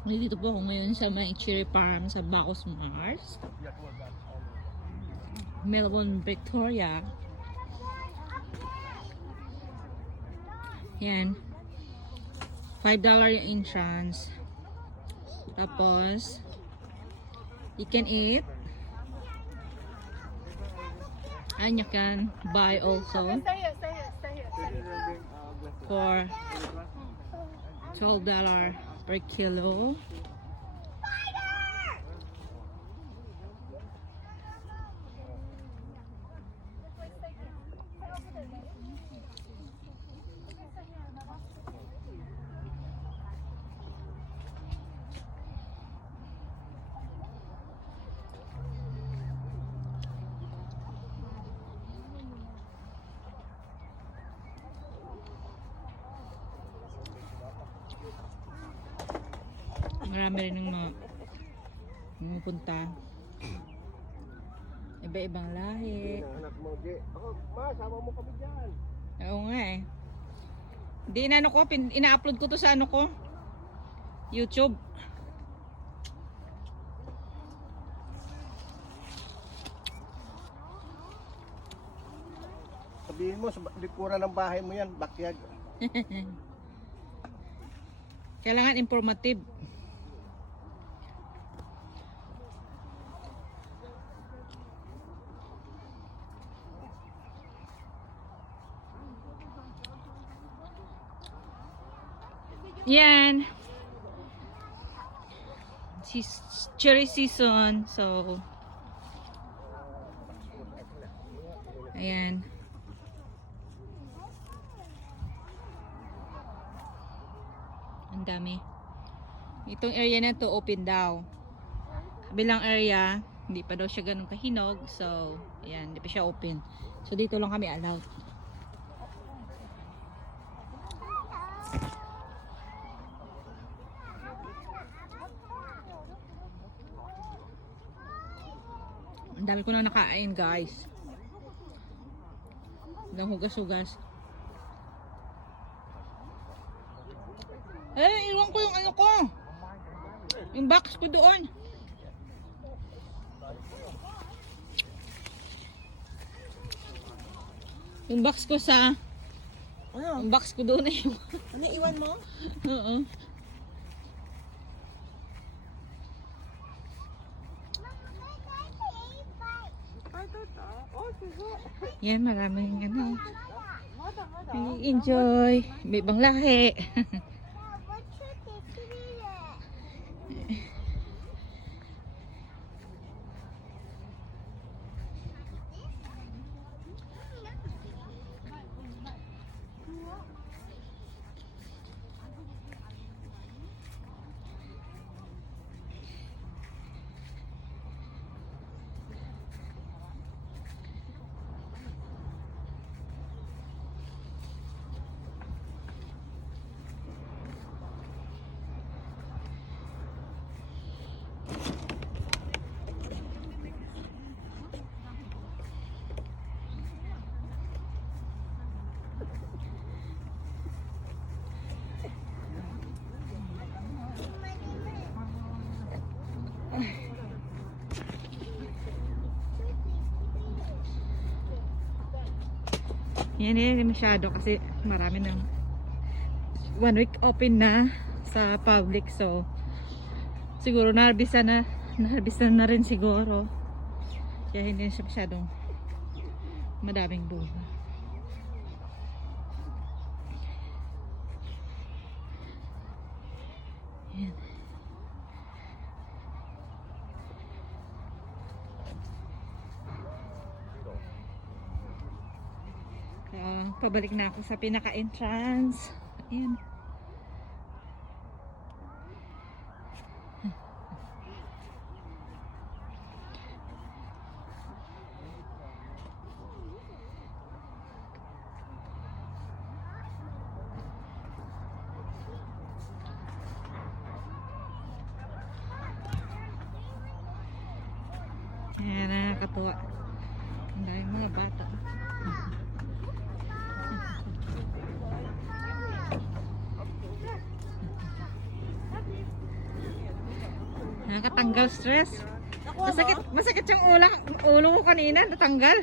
Dito po ako ngayon sa may cherry farm sa Bacos, Mars, Melbourne, Victoria. Yan. $5 yung entrance. Tapos, you can eat. And you can buy also for $12 per kilo. Marami rin ng mga pumupunta. Iba-ibang lahi. Anak mo, ako, ma, sama mo kami dyan. Oo nga eh. Hindi ko, ina-upload ko to sa ano ko, YouTube. Sabihin mo, sa likuran ng bahay mo yan, backyard. Kailangan informative. Yan. Cherry season. So, ayan. Ang dami. Itong area na to open daw. Kabilang area, hindi pa daw siya ganun kahinog. So, ayan, hindi pa siya open. So, dito lang kami allowed. Ang dami ko na nakain, guys. Hanggang hugas-hugas. Eh, iwan ko yung ano ko. Yung box ko doon. Yung box ko sa... Ano? Yung box ko doon eh. Ano iwan mo? Oo. Yan, maraming ano. Enjoy. May ibang lahi. Yan hindi masyado kasi marami ng 1 week open na sa public, so siguro narbisa na rin siguro, kaya hindi siya masyadong madaming bunga. Yan. Pabalik na ako sa pinaka-entrance. Ayan. Ayan, nakakatuwa. Ang daming mga bata. Nakakatanggal stress. Masakit yung ulo ko kanina, natanggal.